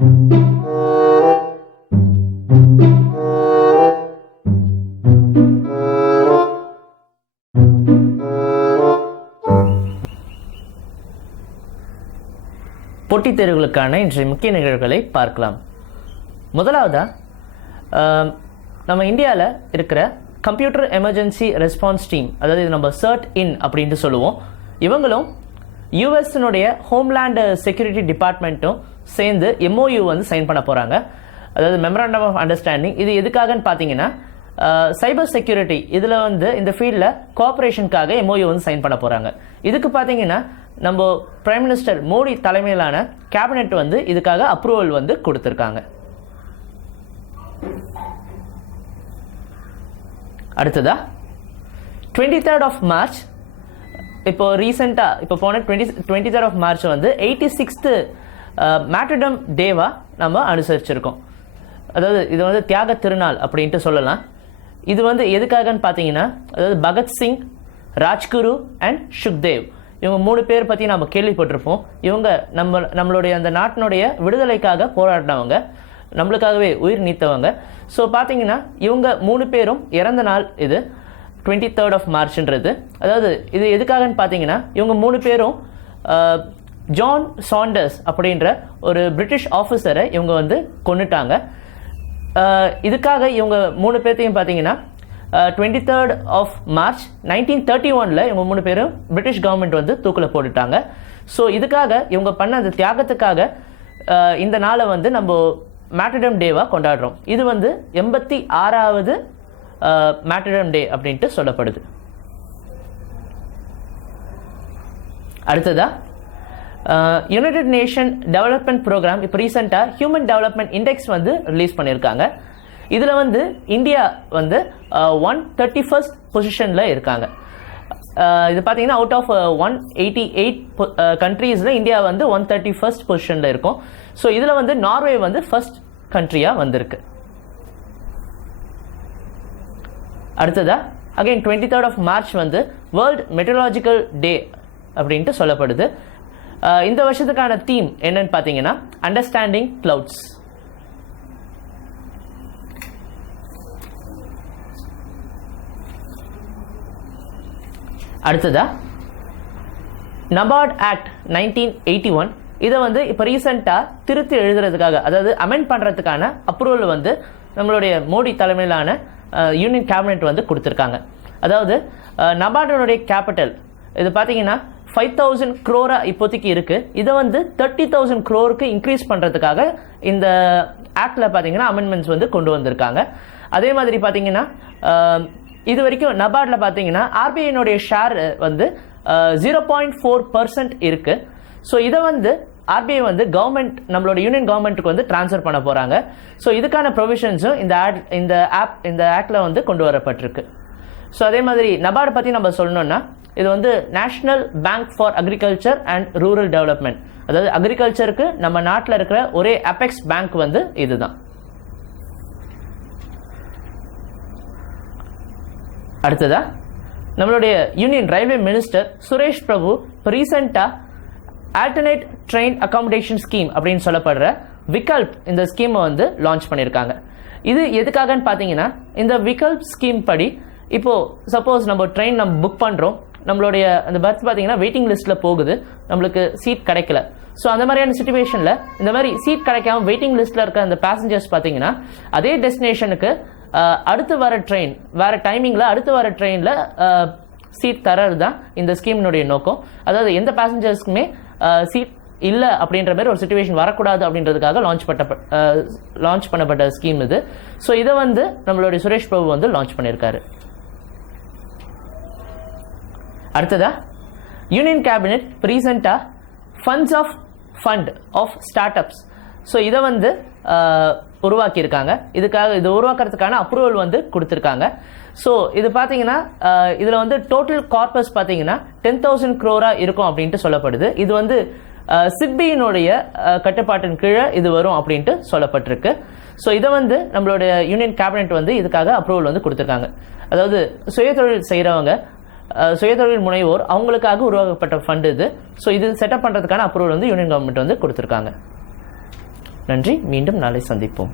போட்டித் தேர்வுகளுக்கான இன்றைய முக்கிய நிகழ்வுகளை பார்க்கலாம். முதலாவதா நம்ம இந்தியாவில் இருக்கிற கம்ப்யூட்டர் எமர்ஜென்சி ரெஸ்பான்ஸ் டீம், அதாவது இது நம்ம CERT இன் அப்படின்ட்டு சொல்லுவோம். இவங்களும் யூஎஸ்னுடைய ஹோம்லேண்ட் செக்யூரிட்டி டிபார்ட்மெண்ட்டும் சேர்ந்து MOU வந்து சைன் பண்ண போகிறாங்க. அதாவது மெமரண்டம் ஆஃப் அண்டர்ஸ்டாண்டிங். இது எதுக்காகன்னு பார்த்தீங்கன்னா சைபர் செக்யூரிட்டி இதில் வந்து இந்த ஃபீல்டில் கோஆப்ரேஷனுக்காக MOU வந்து சைன் பண்ண போகிறாங்க. இதுக்கு பார்த்தீங்கன்னா நம்ம பிரைம் மினிஸ்டர் மோடி தலைமையிலான கேபினெட் வந்து இதுக்காக அப்ரூவல் வந்து கொடுத்துருக்காங்க. அடுத்ததா 23rd of March, இப்போ ரீசெண்டாக இப்போ போன 23rd of March வந்து 86th மேட்டர்டம் டேவாக நம்ம அனுசரிச்சிருக்கோம். அதாவது இது வந்து தியாக திருநாள் அப்படின்ட்டு சொல்லலாம். இது வந்து எதுக்காகன்னு பார்த்தீங்கன்னா, அதாவது பகத்சிங், ராஜ்குரு அண்ட் சுக்தேவ் இவங்க 3 பேர் பற்றி நம்ம கேள்விப்பட்டிருப்போம். இவங்க நம்மளுடைய அந்த நாட்டினுடைய விடுதலைக்காக போராடினவங்க, நம்மளுக்காகவே உயிர் நீத்தவங்க. ஸோ பார்த்தீங்கன்னா இவங்க 3 பேரும் இறந்த நாள் இது 23rd of Marchன்றது. அதாவது இது எதுக்காகன்னு பார்த்தீங்கன்னா, இவங்க 3 பேரும் ஜான் சாண்டர்ஸ் அப்படின்ற ஒரு பிரிட்டிஷ் ஆஃபீஸரை இவங்க வந்து கொன்னுட்டாங்க. இதுக்காக இவங்க 3 பேர்த்தையும் பார்த்தீங்கன்னா 23rd of March 1931 இவங்க 3 பேரும் பிரிட்டிஷ் கவர்மெண்ட் வந்து தூக்கில் போட்டுட்டாங்க. ஸோ இதுக்காக இவங்க பண்ண அந்த தியாகத்துக்காக இந்த நாளை வந்து நம்ம மேட்டர்டம் டேவாக கொண்டாடுறோம். இது வந்து 86வது மேட்டர்டம் டே அப்படின்ட்டு சொல்லப்படுது. அடுத்ததா யுனைடெட் நேஷன் டெவலப்மெண்ட் ப்ரோக்ராம் இப்போ ரீசெண்டாக ஹியூமன் டெவலப்மெண்ட் இண்டெக்ஸ் வந்து ரிலீஸ் பண்ணியிருக்காங்க. இதில் வந்து இந்தியா வந்து 131st பொசிஷனில் இருக்காங்க. இது பார்த்தீங்கன்னா அவுட் ஆஃப் 188 கண்ட்ரீஸில் இந்தியா வந்து 131st பொசிஷனில் இருக்கும். ஸோ இதில் வந்து நார்வே வந்து ஃபர்ஸ்ட் கண்ட்ரியாக வந்திருக்கு. அடுத்ததா அகைன் 23rd of March வந்து வேர்ல்ட் மெட்ரலாஜிக்கல் டே அப்படின்ட்டு சொல்லப்படுது. இந்த வருஷத்துக்கான தீம் என்னன்னு பார்த்தீங்கன்னா அண்டர்ஸ்டாண்டிங் கிளவுட்ஸ். அடுத்ததா நபார்ட் ஆக்ட் 1981 இதை வந்து இப்போ ரீசெண்டாக திருத்தி எழுதுறதுக்காக, அதாவது அமெண்ட் பண்ணுறதுக்கான அப்ரூவல் வந்து நம்மளுடைய மோடி தலைமையிலான யூனியன் கேபினெட் வந்து கொடுத்துருக்காங்க. அதாவது நபார்டனுடைய கேபிட்டல் இது பார்த்தீங்கன்னா 5,000 crore இப்போதைக்கு இருக்குது. இதை வந்து 30,000 crore இன்க்ரீஸ் பண்ணுறதுக்காக இந்த ஆக்டில் பார்த்தீங்கன்னா அமெண்ட்மெண்ட்ஸ் வந்து கொண்டு வந்திருக்காங்க. அதே மாதிரி பார்த்தீங்கன்னா இது வரைக்கும் நபார்டில் பார்த்தீங்கன்னா ஆர்பிஐனுடைய ஷேர் வந்து 0.4% இருக்குது. ஸோ இதை வந்து ஆர்பிஐ வந்து கவர்மெண்ட் நம்மளோட யூனியன் கவர்மெண்ட்டுக்கு வந்து ட்ரான்ஸ்ஃபர் பண்ண போகிறாங்க. ஸோ இதுக்கான ப்ரொவிஷன்ஸும் இந்த ஆக்டில் வந்து கொண்டு வரப்பட்டிருக்கு. ஸோ அதே மாதிரி நபார்டு பற்றி நம்ம சொல்லணும்னா, இது வந்து national bank for agriculture and rural development. அதாவது அக்ரிகல்ச்சருக்கு நம்ம நாட்டில் இருக்கிற ஒரே அபெக்ஸ் பேங்க் வந்து இதுதான். அடுத்ததா நம்மளுடைய union railway minister Suresh Prabhu இப்போ ரீசெண்டாக ஆல்டர்னேட் ட்ரெயின் அகாமடேஷன் ஸ்கீம் அப்படின்னு சொல்லப்படுற விகல்ப் இந்த ஸ்கீமை வந்து லான்ச் பண்ணியிருக்காங்க. இது எதுக்காகன்னு பார்த்தீங்கன்னா, இந்த விகல்ப் ஸ்கீம் படி இப்போது சப்போஸ் நம்ம ட்ரெயின் நம்ம புக் பண்ணுறோம், நம்மளுடைய அந்த பர்த் பார்த்தீங்கன்னா வெயிட்டிங் லிஸ்ட்டில் போகுது, நம்மளுக்கு சீட் கிடைக்கல. ஸோ அந்த மாதிரியான சுச்சுவேஷனில் இந்த மாதிரி சீட் கிடைக்காம வெயிட்டிங் லிஸ்ட்டில் இருக்க அந்த பேசஞ்சர்ஸ் பார்த்தீங்கன்னா அதே டெஸ்டினேஷனுக்கு அடுத்து வர ட்ரெயின் வேறு டைமிங்கில் அடுத்து வர ட்ரெயினில் சீட் தரது தான் இந்த ஸ்கீமினுடைய நோக்கம். அதாவது எந்த பேசஞ்சர்ஸ்க்குமே சீட் இல்லை அப்படின்ற மாதிரி ஒரு சுச்சுவேஷன் வரக்கூடாது அப்படின்றதுக்காக லான்ச் பண்ணப்பட்ட ஸ்கீம் இது. ஸோ இதை வந்து நம்மளுடைய சுரேஷ் பிரபு வந்து லான்ச் பண்ணியிருக்காரு. அடுத்ததா யூனியன் கேபினெட் ரீசெண்டாக fund of start ups, so இதை வந்து உருவாக்கியிருக்காங்க. இது உருவாக்குறதுக்கான அப்ரூவல் வந்து கொடுத்துருக்காங்க. ஸோ இது பார்த்தீங்கன்னா இதில் வந்து டோட்டல் கார்பஸ் பார்த்தீங்கன்னா 10,000 crore இருக்கும் அப்படின்ட்டு சொல்லப்படுது. இது வந்து சிட்பியினுடைய கட்டுப்பாட்டின் கீழே இது வரும் அப்படின்ட்டு சொல்லப்பட்டிருக்கு. ஸோ இதை வந்து நம்மளுடைய யூனியன் கேபினெட் வந்து இதுக்காக அப்ரூவல் வந்து கொடுத்துருக்காங்க. அதாவது சுயதொழில் செய்கிறவங்க, சுயதொழில் முனைவோர் அவங்களுக்காக உருவாக்கப்பட்ட ஃபண்ட் இது. ஸோ இது செட்டப் பண்ணுறதுக்கான அப்ரூவல் வந்து யூனியன் கவர்மெண்ட் வந்து கொடுத்துருக்காங்க. நன்றி. மீண்டும் நாளை சந்திப்போம்.